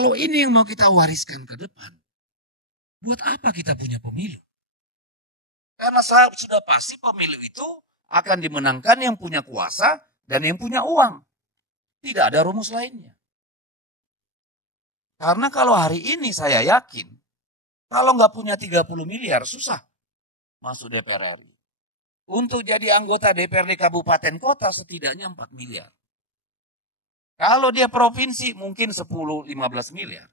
kalau ini yang mau kita wariskan ke depan, buat apa kita punya pemilu? Karena sudah pasti pemilu itu akan dimenangkan yang punya kuasa dan yang punya uang. Tidak ada rumus lainnya. Karena kalau hari ini saya yakin, kalau nggak punya 30 miliar, susah masuk DPR RI. Untuk jadi anggota DPRD kabupaten kota setidaknya 4 miliar. Kalau dia provinsi mungkin 10-15 miliar.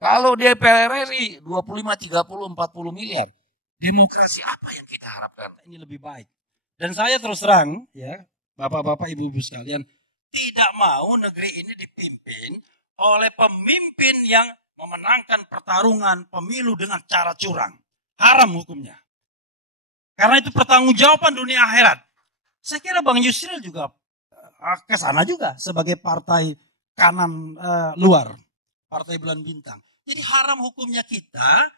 Kalau DPR RI 25, 30, 40 miliar. Demokrasi apa yang kita harapkan? Ini lebih baik. Dan saya terus terang, ya, Bapak-bapak, Ibu-ibu sekalian, tidak mau negeri ini dipimpin oleh pemimpin yang memenangkan pertarungan pemilu dengan cara curang. Haram hukumnya. Karena itu pertanggungjawaban dunia akhirat. Saya kira Bang Yusril juga ke sana juga sebagai partai kanan luar. Partai Bulan Bintang. Jadi haram hukumnya kita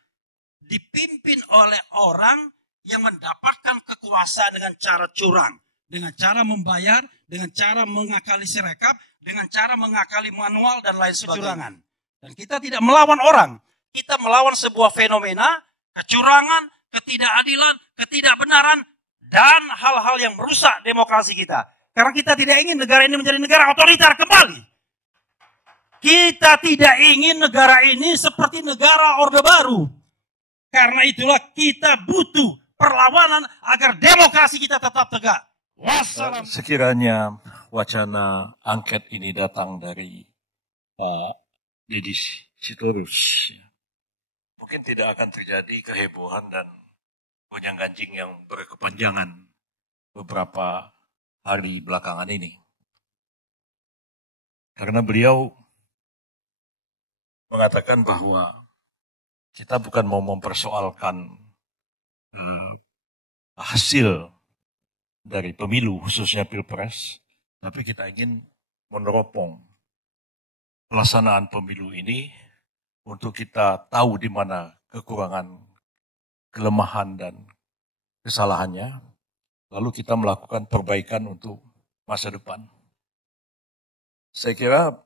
dipimpin oleh orang yang mendapatkan kekuasaan dengan cara curang. Dengan cara membayar, dengan cara mengakali sirekap, dengan cara mengakali manual dan lain sebagainya. Dan kita tidak melawan orang. Kita melawan sebuah fenomena, kecurangan, ketidakadilan, ketidakbenaran, dan hal-hal yang merusak demokrasi kita. Karena kita tidak ingin negara ini menjadi negara otoriter kembali. Kita tidak ingin negara ini seperti negara Orde Baru. Karena itulah kita butuh perlawanan agar demokrasi kita tetap tegak. Wassalam. Sekiranya wacana angket ini datang dari Pak Didi Sitorus, mungkin tidak akan terjadi kehebohan dan gonjang-ganjing yang berkepanjangan beberapa hari belakangan ini. Karena beliau mengatakan bahwa kita bukan mau mempersoalkan hasil dari pemilu, khususnya Pilpres, tapi kita ingin meneropong pelaksanaan pemilu ini untuk kita tahu di mana kekurangan, kelemahan, dan kesalahannya, lalu kita melakukan perbaikan untuk masa depan. Saya kira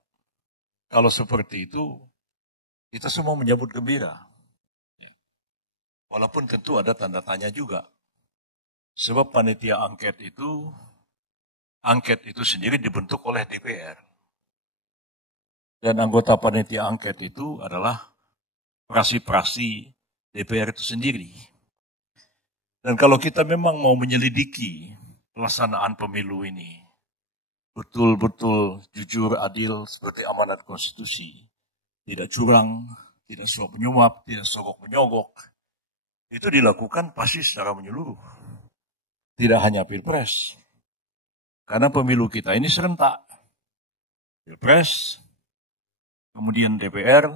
kalau seperti itu, kita semua menyambut gembira. Walaupun tentu ada tanda tanya juga. Sebab panitia angket itu sendiri dibentuk oleh DPR. Dan anggota panitia angket itu adalah praksi-praksi DPR itu sendiri. Dan kalau kita memang mau menyelidiki pelaksanaan pemilu ini, betul-betul jujur, adil, seperti amanat konstitusi, tidak curang, tidak suap menyuap, tidak sogok menyogok, itu dilakukan pasti secara menyeluruh. Tidak hanya Pilpres. Karena pemilu kita ini serentak. Pilpres, kemudian DPR,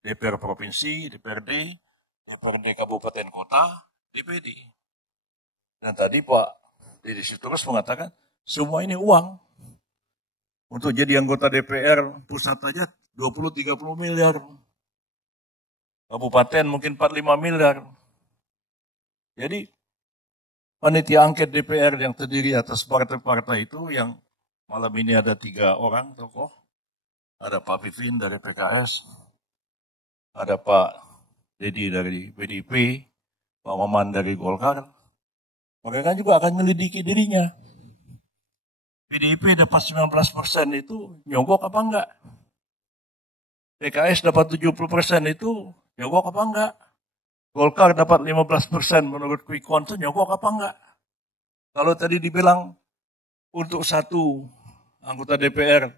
DPR Provinsi, DPRD, DPRD Kabupaten Kota, DPD. Dan tadi Pak Didi Sitorus mengatakan, semua ini uang. Untuk jadi anggota DPR pusat aja 20-30 miliar. Kabupaten mungkin 4-5 miliar. Jadi panitia angket DPR yang terdiri atas partai-partai itu yang malam ini ada 3 orang tokoh. Ada Pak Pipin dari PKS, ada Pak Dedi dari PDIP, Pak Maman dari Golkar. Mereka juga akan menyelidiki dirinya. PDIP dapat 19% itu nyogok apa enggak? PKS dapat 70% itu nyogok apa enggak? Golkar dapat 15% menurut quick count itu nyogok apa enggak? Kalau tadi dibilang untuk satu anggota DPR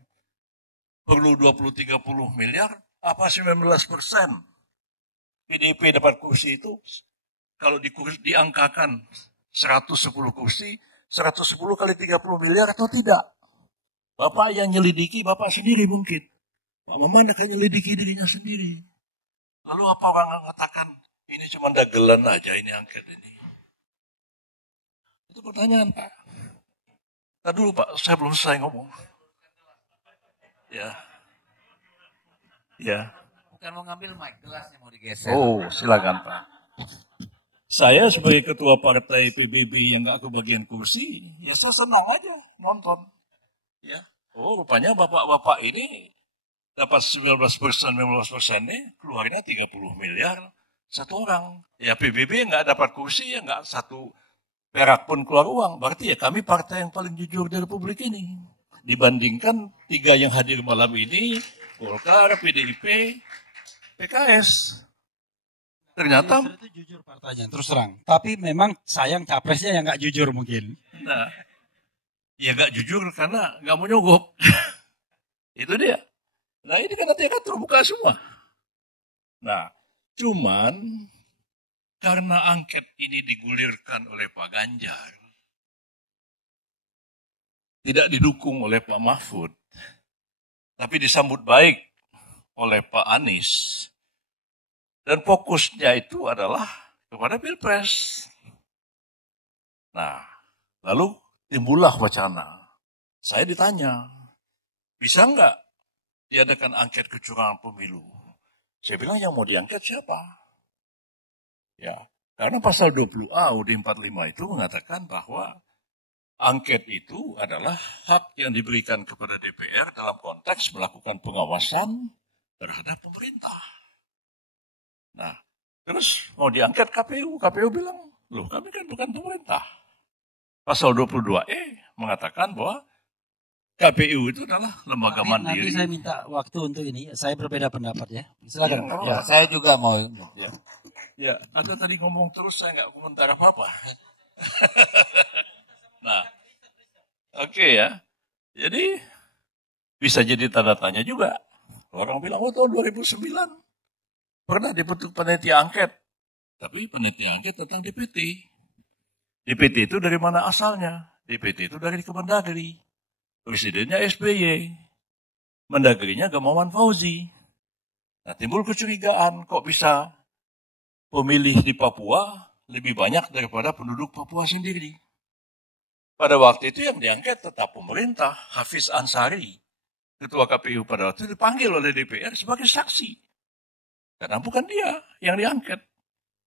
perlu 20-30 miliar, apa 19%? PDIP dapat kursi itu, kalau diangkakan 110 kursi, 110 kali 30 miliar atau tidak? Bapak yang nyelidiki, Bapak sendiri mungkin. Pak Maman akan nyelidiki dirinya sendiri. Lalu apa orang mengatakan, ini cuma dagelan aja ini angket ini. Itu pertanyaan Pak. Tadi dulu Pak, saya belum selesai ngomong. Ya. Ya. Bukan mau ngambil mic, gelasnya mau digeser. Oh, silakan Pak. Saya sebagai ketua partai PBB yang gak kebagian kursi, ya saya senang aja nonton. Ya. Oh, rupanya bapak-bapak ini dapat 19%, 15% keluarnya 30 miliar satu orang. Ya PBB nggak dapat kursi, ya nggak satu perak pun keluar uang. Berarti ya kami partai yang paling jujur di Republik ini. Dibandingkan 3 yang hadir malam ini, Golkar, PDIP, PKS. Ternyata itu jujur partainya, terus terang. Tapi memang sayang capresnya yang nggak jujur mungkin. Nah, ya nggak jujur karena nggak mau nyogok. Itu dia. Nah ini kan nanti akan terbuka semua. Nah, cuman karena angket ini digulirkan oleh Pak Ganjar, tidak didukung oleh Pak Mahfud, tapi disambut baik oleh Pak Anies, dan fokusnya itu adalah kepada Pilpres. Nah, lalu timbullah wacana. Saya ditanya, bisa nggak diadakan angket kecurangan pemilu? Saya bilang yang mau diangket siapa? Ya, karena pasal 20A UUD 45 itu mengatakan bahwa angket itu adalah hak yang diberikan kepada DPR dalam konteks melakukan pengawasan terhadap pemerintah. Nah, terus mau diangket KPU. KPU bilang, loh kami kan bukan pemerintah. Pasal 22E mengatakan bahwa KPU itu adalah lembaga mandiri. Nanti saya minta waktu untuk ini. Saya berbeda pendapat ya. Silakan. Ya, saya juga mau. Ya, Anda tadi ngomong terus, saya nggak komentar apa-apa. Nah, oke ya. Jadi, bisa jadi tanda tanya juga. Orang bilang, oh tahun 2009 pernah dibentuk panitia angket. Tapi panitia angket tentang DPT. DPT itu dari mana asalnya? DPT itu dari Kemendagri. Presidennya SBY. Mendagrinya Gamawan Fauzi. Nah, timbul kecurigaan, kok bisa pemilih di Papua lebih banyak daripada penduduk Papua sendiri. Pada waktu itu yang diangket tetap pemerintah, Hafiz Ansari, ketua KPU pada waktu itu dipanggil oleh DPR sebagai saksi. Karena bukan dia yang diangket.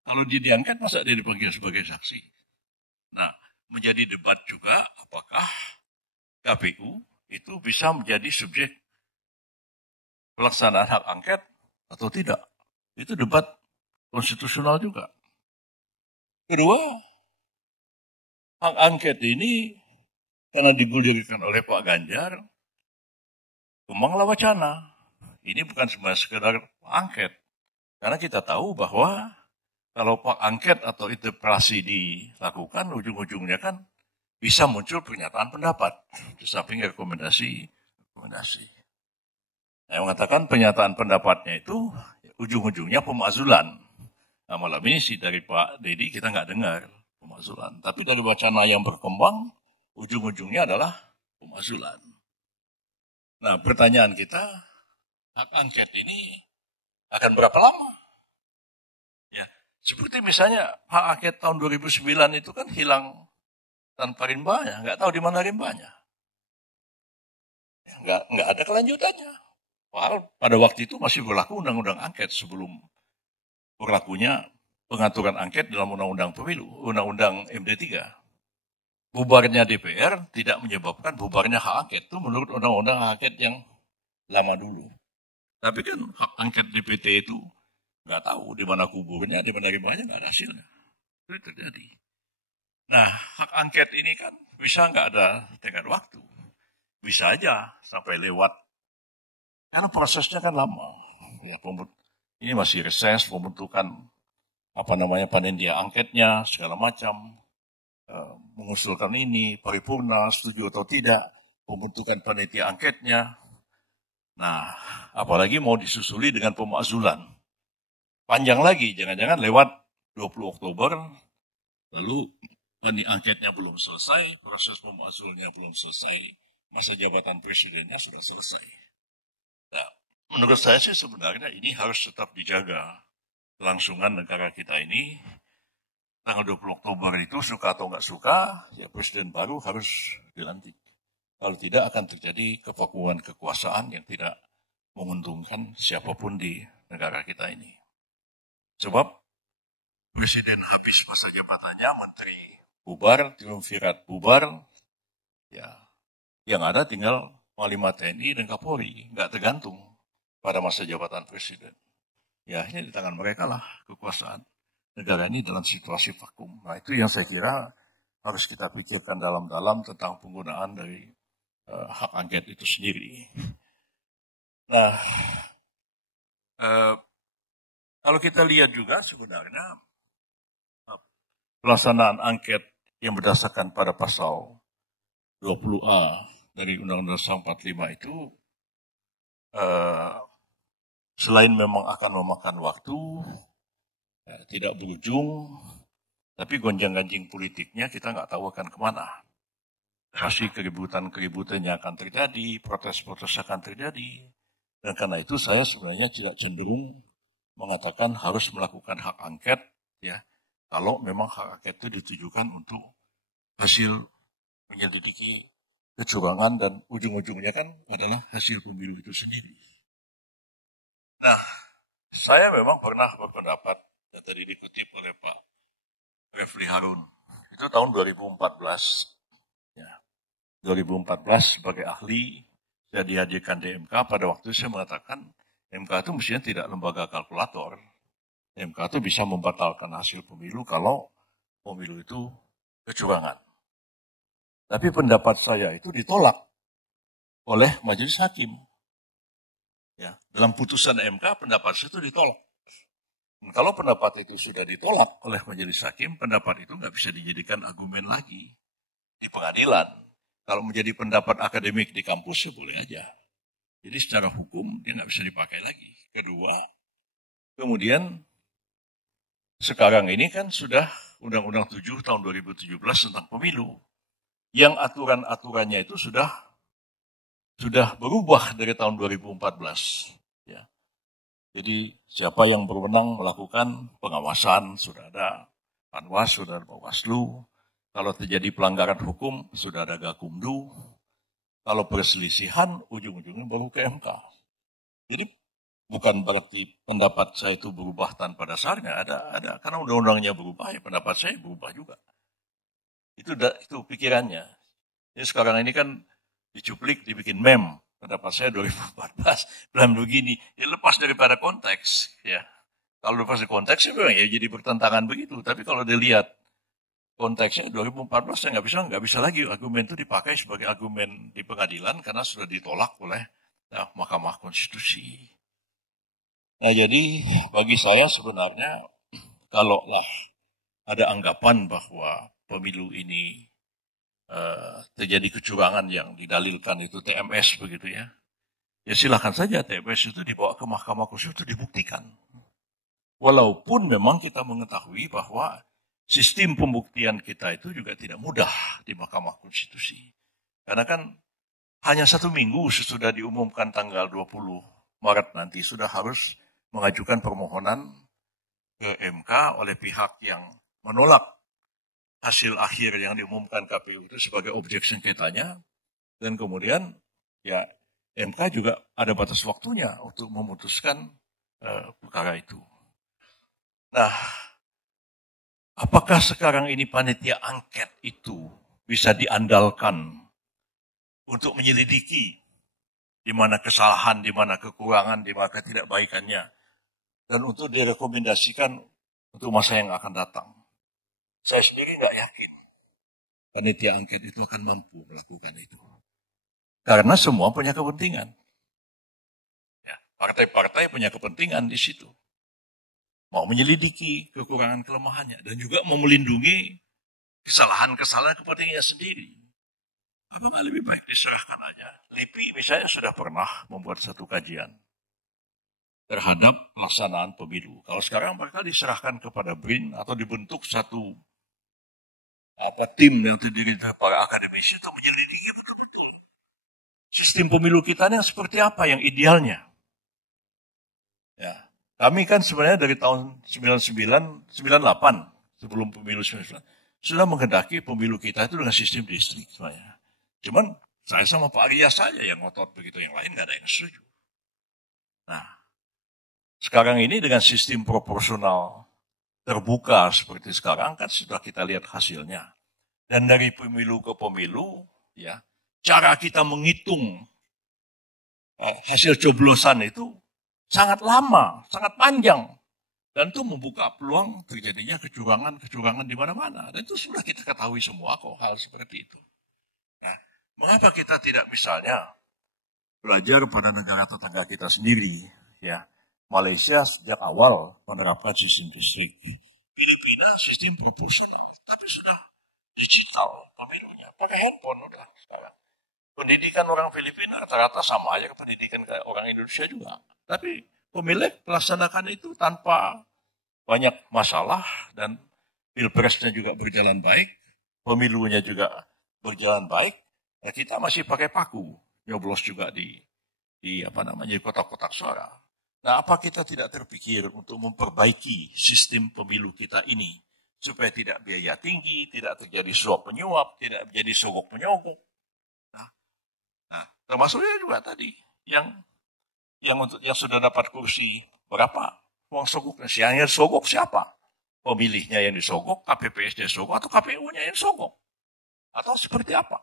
Kalau dia diangket, masa dia dipanggil sebagai saksi? Nah, menjadi debat juga apakah KPU itu bisa menjadi subjek pelaksanaan hak angket atau tidak. Itu debat konstitusional juga. Kedua, hak angket ini karena digulirkan oleh Pak Ganjar, kembanglah wacana. Ini bukan cuma sekedar angket. Karena kita tahu bahwa kalau Pak angket atau interpelasi dilakukan, ujung-ujungnya kan bisa muncul pernyataan pendapat. Di samping rekomendasi. Saya mengatakan pernyataan pendapatnya itu ujung-ujungnya pemakzulan. Nah, malam ini sih dari Pak Dedi kita nggak dengar pemakzulan. Tapi dari wacana yang berkembang, ujung-ujungnya adalah pemakzulan. Nah, pertanyaan kita, hak angket ini akan berapa lama? Ya, seperti misalnya hak angket tahun 2009 itu kan hilang tanpa rimbanya, nggak tahu di mana rimbanya. Ya, nggak ada kelanjutannya. Padahal pada waktu itu masih berlaku undang-undang angket sebelum berlakunya pengaturan angket dalam undang-undang pemilu, undang-undang MD3. Bubarnya DPR tidak menyebabkan bubarnya hak angket. Itu menurut undang-undang hak angket yang lama dulu. Tapi kan hak angket DPT itu nggak tahu di mana kuburnya, di mana rimbanya, nggak ada hasilnya. Itu terjadi. Nah, hak angket ini kan bisa nggak ada tenggat waktu. Bisa aja sampai lewat. Karena prosesnya kan lama. Ya, ini masih reses, pembentukan panitia angketnya, segala macam. Mengusulkan ini, paripurna, setuju atau tidak, pembentukan panitia angketnya. Nah, apalagi mau disusuli dengan pemakzulan. Panjang lagi, jangan-jangan lewat 20 Oktober, lalu panitia angketnya belum selesai, proses pemakzulnya belum selesai, masa jabatan presidennya sudah selesai. Nah, menurut saya sih sebenarnya ini harus tetap dijaga kelangsungan negara kita ini. Tanggal 20 Oktober itu suka atau nggak suka, ya presiden baru harus dilantik. Kalau tidak akan terjadi kevakuman kekuasaan yang tidak menguntungkan siapapun di negara kita ini. Sebab presiden habis masa jabatannya, menteri bubar, triumvirat bubar, ya yang ada tinggal Panglima TNI dan Kapolri, nggak tergantung pada masa jabatan presiden. Ya, ini di tangan mereka lah kekuasaan negara ini dalam situasi vakum. Nah, itu yang saya kira harus kita pikirkan dalam-dalam tentang penggunaan dari hak angket itu sendiri. Nah, kalau kita lihat juga sebenarnya pelaksanaan angket yang berdasarkan pada pasal 20A dari Undang-Undang Dasar 45 itu selain memang akan memakan waktu, tidak berujung, tapi gonjang-ganjing politiknya kita nggak tahu akan kemana. Pasti keributan-keributannya akan terjadi, protes-protes akan terjadi. Dan karena itu saya sebenarnya tidak cenderung mengatakan harus melakukan hak angket, ya, kalau memang hak angket itu ditujukan untuk hasil menyelidiki kecurangan dan ujung-ujungnya kan adalah hasil pemilu itu sendiri. Nah, saya memang pernah berpendapat, dan tadi dikutip oleh Pak Refli Harun, itu tahun 2014. Ya, 2014 sebagai ahli, saya dihadirkan di MK, pada waktu saya mengatakan, MK itu mestinya tidak lembaga kalkulator. MK itu bisa membatalkan hasil pemilu kalau pemilu itu kecurangan. Tapi pendapat saya itu ditolak oleh majelis hakim. Ya, dalam putusan MK pendapat itu ditolak. Dan kalau pendapat itu sudah ditolak oleh majelis hakim, pendapat itu nggak bisa dijadikan argumen lagi di pengadilan. Kalau menjadi pendapat akademik di kampus ya boleh aja. Jadi secara hukum dia nggak bisa dipakai lagi. Kedua, kemudian sekarang ini kan sudah Undang-Undang 7 tahun 2017 tentang pemilu. Yang aturan-aturannya itu sudah berubah dari tahun 2014. Ya. Jadi siapa yang berwenang melakukan pengawasan, sudah ada Panwas, sudah ada Bawaslu. Kalau terjadi pelanggaran hukum, sudah ada Gakumdu. Kalau perselisihan, ujung-ujungnya baru ke MK. Jadi bukan berarti pendapat saya itu berubah tanpa dasarnya. Ada karena undang-undangnya berubah, ya pendapat saya berubah juga. Itu pikirannya. Jadi sekarang ini kan dicuplik, dibikin meme. Pendapat saya 2014, bilang begini, ya lepas daripada konteks. Ya. Kalau lepas dari konteks, ya memang ya jadi bertentangan begitu. Tapi kalau dilihat konteksnya 2014, saya nggak bisa lagi argumen itu dipakai sebagai argumen di pengadilan karena sudah ditolak oleh Mahkamah Konstitusi. Nah jadi bagi saya sebenarnya kalaulah ada anggapan bahwa pemilu ini terjadi kecurangan yang didalilkan itu TMS begitu ya. Ya silakan saja TMS itu dibawa ke Mahkamah Konstitusi itu dibuktikan. Walaupun memang kita mengetahui bahwa sistem pembuktian kita itu juga tidak mudah di Mahkamah Konstitusi. Karena kan hanya 1 minggu sesudah diumumkan tanggal 20 Maret nanti sudah harus mengajukan permohonan ke MK oleh pihak yang menolak hasil akhir yang diumumkan KPU itu sebagai objek sengketanya. Dan kemudian ya MK juga ada batas waktunya untuk memutuskan perkara itu. Nah, apakah sekarang ini panitia angket itu bisa diandalkan untuk menyelidiki di mana kesalahan, di mana kekurangan, di mana ketidakbaikannya, dan untuk direkomendasikan untuk masa yang akan datang? Saya sendiri nggak yakin panitia angket itu akan mampu melakukan itu. Karena semua punya kepentingan. Ya, partai-partai punya kepentingan di situ. Mau menyelidiki kekurangan kelemahannya dan juga mau melindungi kesalahan-kesalahan kepentingannya sendiri. Apa nggak lebih baik diserahkan aja? LIPI misalnya sudah pernah membuat satu kajian terhadap pelaksanaan pemilu. Kalau sekarang mereka diserahkan kepada BRIN atau dibentuk satu tim yang terdiri dari para akademisi itu menyelidiki betul-betul sistem pemilu kita yang seperti apa yang idealnya. Ya, kami kan sebenarnya dari tahun 99, 98 sebelum pemilu 99 sudah menghendaki pemilu kita itu dengan sistem distrik sebenarnya. Cuman saya sama Pak Arya saja yang ngotot begitu, yang lain nggak ada yang setuju. Nah, sekarang ini dengan sistem proporsional terbuka seperti sekarang kan sudah kita lihat hasilnya. Dan dari pemilu ke pemilu, ya, cara kita menghitung hasil coblosan itu sangat lama, sangat panjang. Dan itu membuka peluang terjadinya kecurangan di mana-mana. Dan itu sudah kita ketahui semua kok hal seperti itu. Nah, mengapa kita tidak misalnya belajar pada negara tetangga kita sendiri? Ya, Malaysia sejak awal menerapkan sistem distrik. Filipina sistem proporsional, tapi sudah digital pemilunya. Pakai handphone udah sekarang. Pendidikan orang Filipina rata-rata sama aja ke pendidikan kayak orang Indonesia juga. Tapi pemilik melaksanakan itu tanpa banyak masalah dan pilpresnya juga berjalan baik, pemilunya juga berjalan baik. Ya kita masih pakai paku, nyoblos juga di kotak-kotak suara. Nah, apa kita tidak terpikir untuk memperbaiki sistem pemilu kita ini supaya tidak biaya tinggi, tidak terjadi suap penyuap, tidak menjadi sogok menyogok. Nah, termasuknya juga tadi yang sudah dapat kursi berapa? Uang sogoknya, yang disogok siapa? Pemilihnya yang disogok, KPPS-nya disogok, atau KPU-nya yang disogok? Atau seperti apa?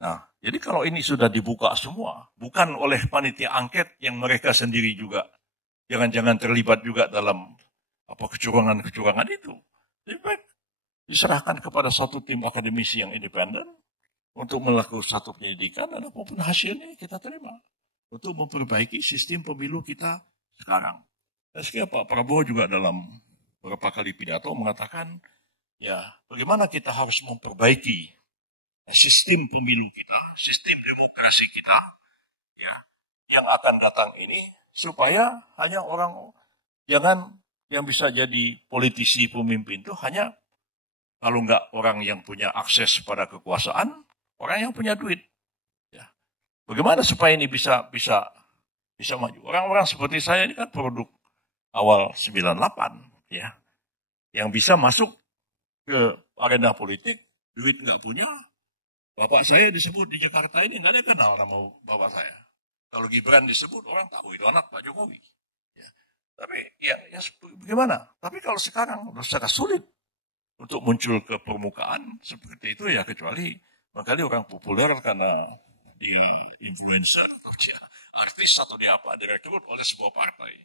Nah, jadi kalau ini sudah dibuka semua, bukan oleh panitia angket yang mereka sendiri juga, jangan-jangan terlibat juga dalam kecurangan-kecurangan itu. Lebih baik diserahkan kepada satu tim akademisi yang independen untuk melakukan satu penyelidikan dan apapun hasilnya kita terima. Untuk memperbaiki sistem pemilu kita sekarang. Dan sekarang Pak Prabowo juga dalam beberapa kali pidato mengatakan, ya bagaimana kita harus memperbaiki sistem pemilu kita, sistem demokrasi kita, ya, yang akan datang ini supaya hanya jangan yang bisa jadi politisi pemimpin itu hanya kalau enggak orang yang punya akses pada kekuasaan, orang yang punya duit. Ya. Bagaimana supaya ini bisa maju? Orang-orang seperti saya ini kan produk awal 98, ya, yang bisa masuk ke arena politik, duit nggak punya. Bapak saya disebut di Jakarta ini nggak ada yang kenal nama bapak saya. Kalau Gibran disebut orang tahu itu anak Pak Jokowi. Ya. Tapi ya bagaimana? Tapi kalau sekarang sangat sulit untuk muncul ke permukaan seperti itu ya kecuali makanya orang populer karena di influencer, artis atau di apa direkrut oleh sebuah partai.